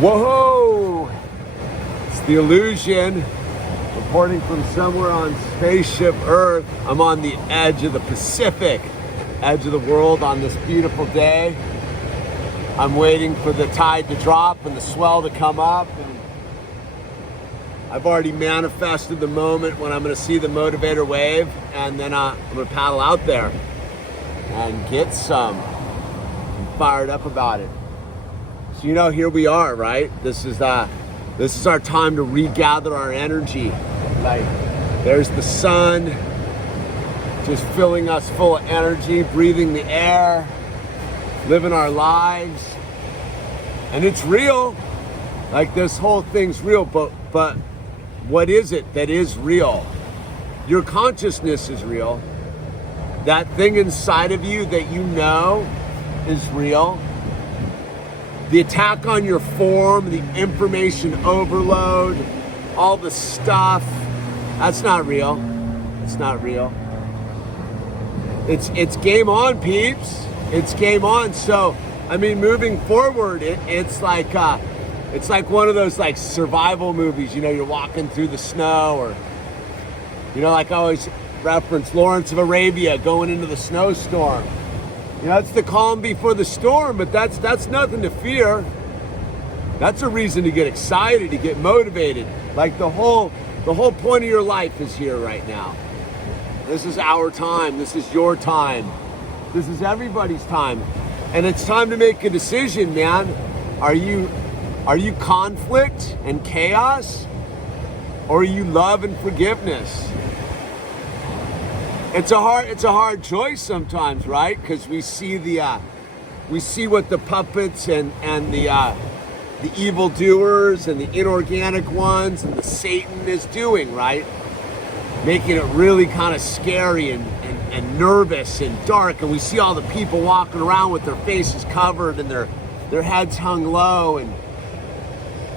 Whoa! It's the Illusion, reporting from somewhere on spaceship Earth. I'm on the edge of the Pacific, edge of the world on this beautiful day. I'm waiting for the tide to drop and the swell to come up. And I've already manifested the moment when I'm going to see the motivator wave, and then I'm going to paddle out there and get some. I'm fired up about it. So, you know, here we are, right? This is our time to regather our energy. Like, there's the sun just filling us full of energy, breathing the air, living our lives. And it's real. Like, this whole thing's real, but what is it that is real? Your consciousness is real. That thing inside of you that you know is real. The attack on your form, the information overload, all the stuff, that's not real. It's not real. It's game on, peeps. It's game on. So, I mean, moving forward, it's like one of those like survival movies. You know, you're walking through the snow, or, you know, like I always reference Lawrence of Arabia going into the snowstorm. You know, that's the calm before the storm, but that's nothing to fear. That's a reason to get excited, to get motivated. Like the whole point of your life is here right now. This is our time. This is your time. This is everybody's time. And it's time to make a decision, man. Are you conflict and chaos, or are you love and forgiveness? It's a hard choice sometimes, right? Because we see what the puppets and the evildoers and the inorganic ones and the Satan is doing, right? Making it really kind of scary and nervous and dark. And we see all the people walking around with their faces covered and their heads hung low, and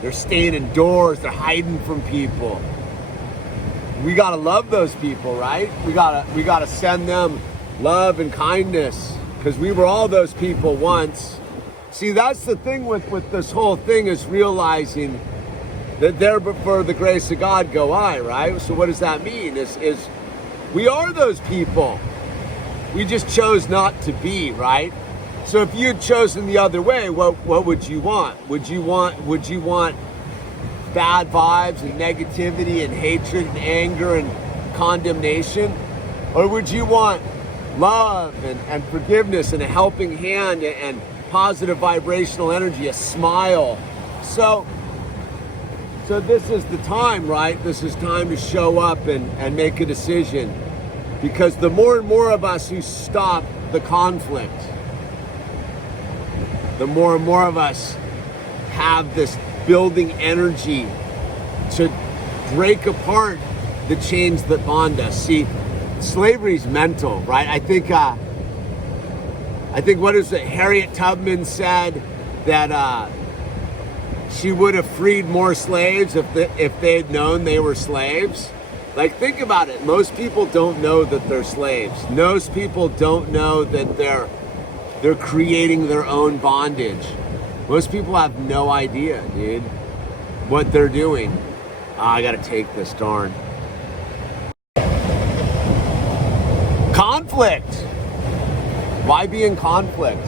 they're staying indoors. They're hiding from people. We gotta love those people, right? We gotta send them love and kindness, because we were all those people once. See, that's the thing with this whole thing, is realizing that there before the grace of God go I, right? So what does that mean? Is we are those people. We just chose not to be, right? So if you had chosen the other way, what would you want? Would you want bad vibes and negativity and hatred and anger and condemnation? Or would you want love and forgiveness and a helping hand and positive vibrational energy, a smile? So this is the time, right? This is time to show up and make a decision, because the more and more of us who stop the conflict, the more and more of us have this building energy to break apart the chains that bond us. See, slavery's mental, right? I think what is it? Harriet Tubman said that she would have freed more slaves if they had known they were slaves. Like, think about it. Most people don't know that they're slaves. Most people don't know that they're creating their own bondage. Most people have no idea, dude, what they're doing. I gotta take this, darn. Conflict. Why be in conflict?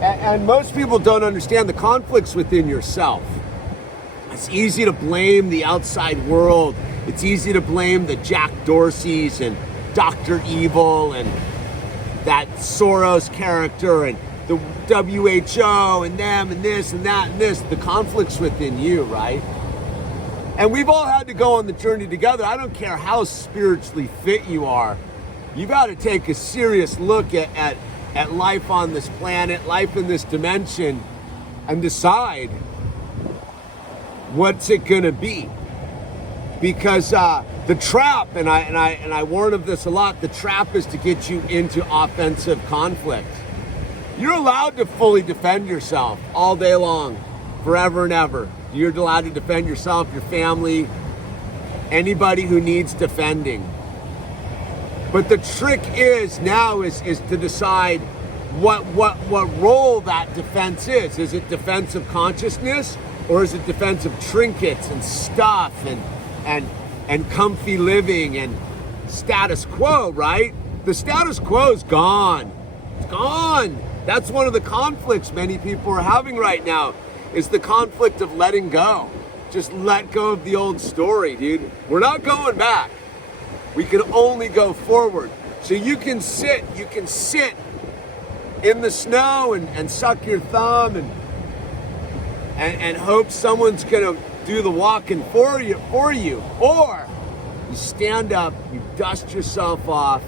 And most people don't understand the conflict's within yourself. It's easy to blame the outside world. It's easy to blame the Jack Dorseys and Dr. Evil and that Soros character and the WHO and them and this and that and this. The conflict's within you, right? And we've all had to go on the journey together. I don't care how spiritually fit you are. You've got to take a serious look at life on this planet, life in this dimension, and decide what's it going to be. Because the trap, and I warn of this a lot, the trap is to get you into offensive conflict. You're allowed to fully defend yourself all day long, forever and ever. You're allowed to defend yourself, your family, anybody who needs defending. But the trick is to decide what role that defense is. Is it defense of consciousness, Or is it defense of trinkets and stuff and comfy living and status quo, right? The status quo is gone. It's gone. That's one of the conflicts many people are having right now, is the conflict of letting go. Just let go of the old story, dude. We're not going back. We can only go forward. So you can sit in the snow and suck your thumb and hope someone's gonna do the walking for you. Or you stand up, you dust yourself off,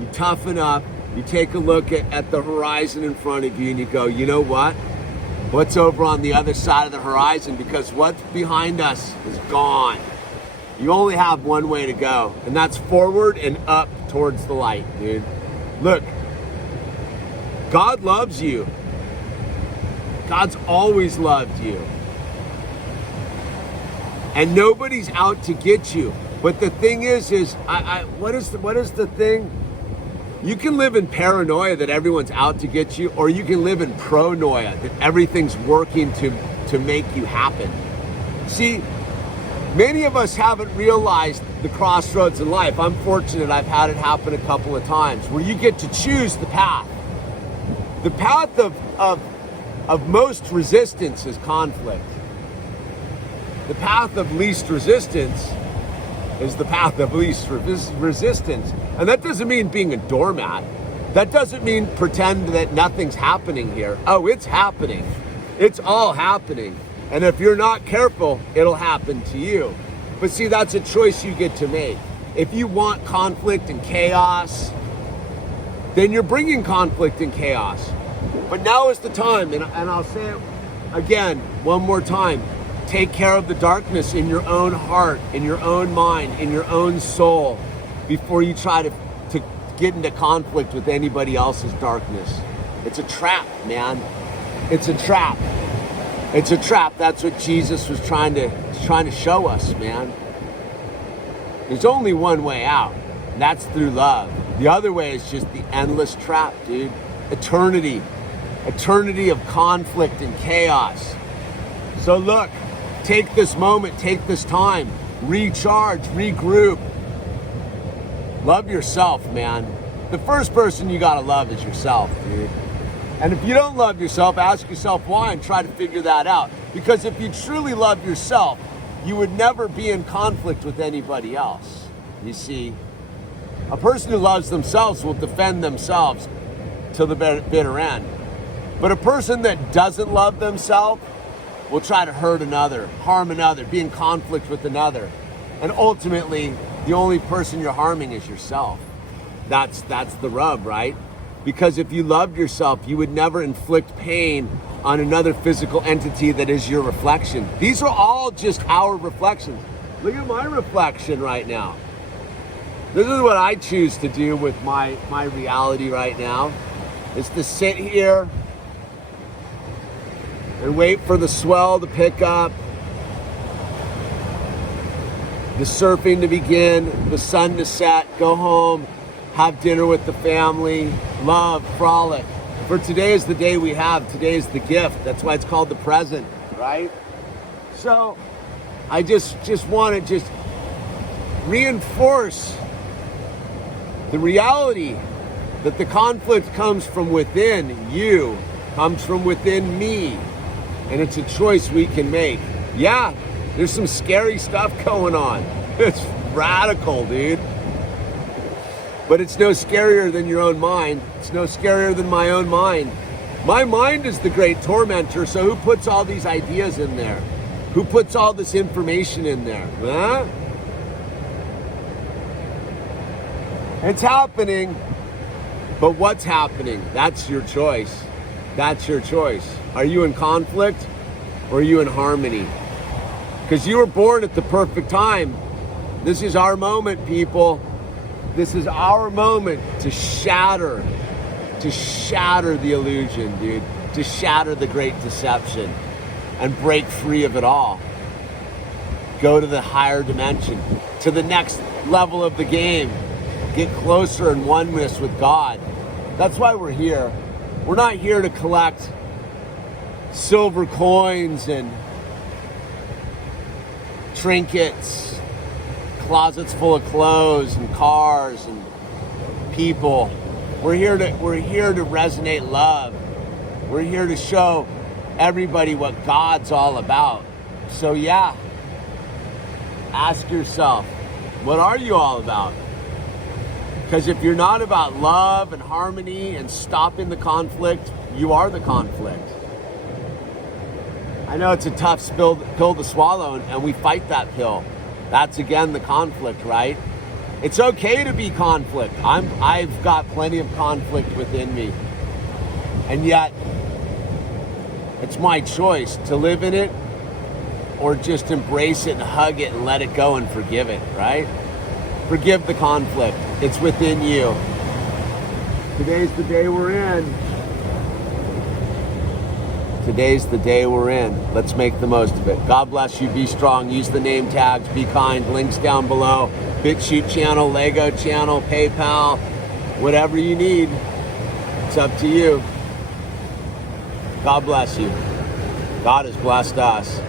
you toughen up, you take a look at the horizon in front of you and you go, you know what? What's over on the other side of the horizon? Because what's behind us is gone. You only have one way to go, and that's forward and up towards the light, dude. Look, God loves you. God's always loved you. And nobody's out to get you. But the thing is what is the thing? You can live in paranoia that everyone's out to get you, or you can live in pronoia, that everything's working to make you happen. See, many of us haven't realized the crossroads in life. I'm fortunate I've had it happen a couple of times, where you get to choose the path. The path of most resistance is conflict. The path of least resistance is the path of least resistance. And that doesn't mean being a doormat. That doesn't mean pretend that nothing's happening here. Oh, it's happening. It's all happening. And if you're not careful, it'll happen to you. But see, that's a choice you get to make. If you want conflict and chaos, then you're bringing conflict and chaos. But now is the time, and I'll say it again, one more time. Take care of the darkness in your own heart, in your own mind, in your own soul, before you try to get into conflict with anybody else's darkness. It's a trap, man. It's a trap. It's a trap. That's what Jesus was trying to show us, man. There's only one way out, and that's through love. The other way is just the endless trap, dude. Eternity of conflict and chaos. So look, take this moment, take this time, recharge, regroup. Love yourself, man. The first person you gotta love is yourself, dude. And if you don't love yourself, ask yourself why and try to figure that out. Because if you truly love yourself, you would never be in conflict with anybody else. You see, a person who loves themselves will defend themselves till the bitter end. But a person that doesn't love themselves will try to hurt another, harm another, be in conflict with another. And ultimately, the only person you're harming is yourself. That's the rub, right? Because if you loved yourself, you would never inflict pain on another physical entity that is your reflection. These are all just our reflections. Look at my reflection right now. This is what I choose to do with my reality right now, is to sit here and wait for the swell to pick up, the surfing to begin, the sun to set, go home, have dinner with the family, love, frolic. For today is the day we have. Today is the gift. That's why it's called the present, right? So I just want to reinforce the reality that the conflict comes from within you, comes from within me, and it's a choice we can make. Yeah, there's some scary stuff going on. It's radical, dude. But it's no scarier than your own mind. It's no scarier than my own mind. My mind is the great tormentor, so who puts all these ideas in there? Who puts all this information in there? Huh? It's happening, but what's happening? That's your choice. That's your choice. Are you in conflict or are you in harmony? Because you were born at the perfect time. This is our moment, people. This is our moment to shatter the illusion, dude. To shatter the great deception and break free of it all. Go to the higher dimension, to the next level of the game. Get closer in oneness with God. That's why we're here. We're not here to collect silver coins and trinkets, closets full of clothes and cars and people. We're here to resonate love. We're here to show everybody what God's all about. So yeah, ask yourself, what are you all about? Because if you're not about love and harmony and stopping the conflict, you are the conflict. I know it's a tough pill to swallow, and we fight that pill. That's again the conflict, right? It's okay to be conflict. I've got plenty of conflict within me. And yet, it's my choice to live in it or just embrace it and hug it and let it go and forgive it, right? Forgive the conflict. It's within you. Today's the day we're in. Today's the day we're in. Let's make the most of it. God bless you. Be strong. Use the name tags. Be kind. Links down below. BitChute channel, Lego channel, PayPal, whatever you need. It's up to you. God bless you. God has blessed us.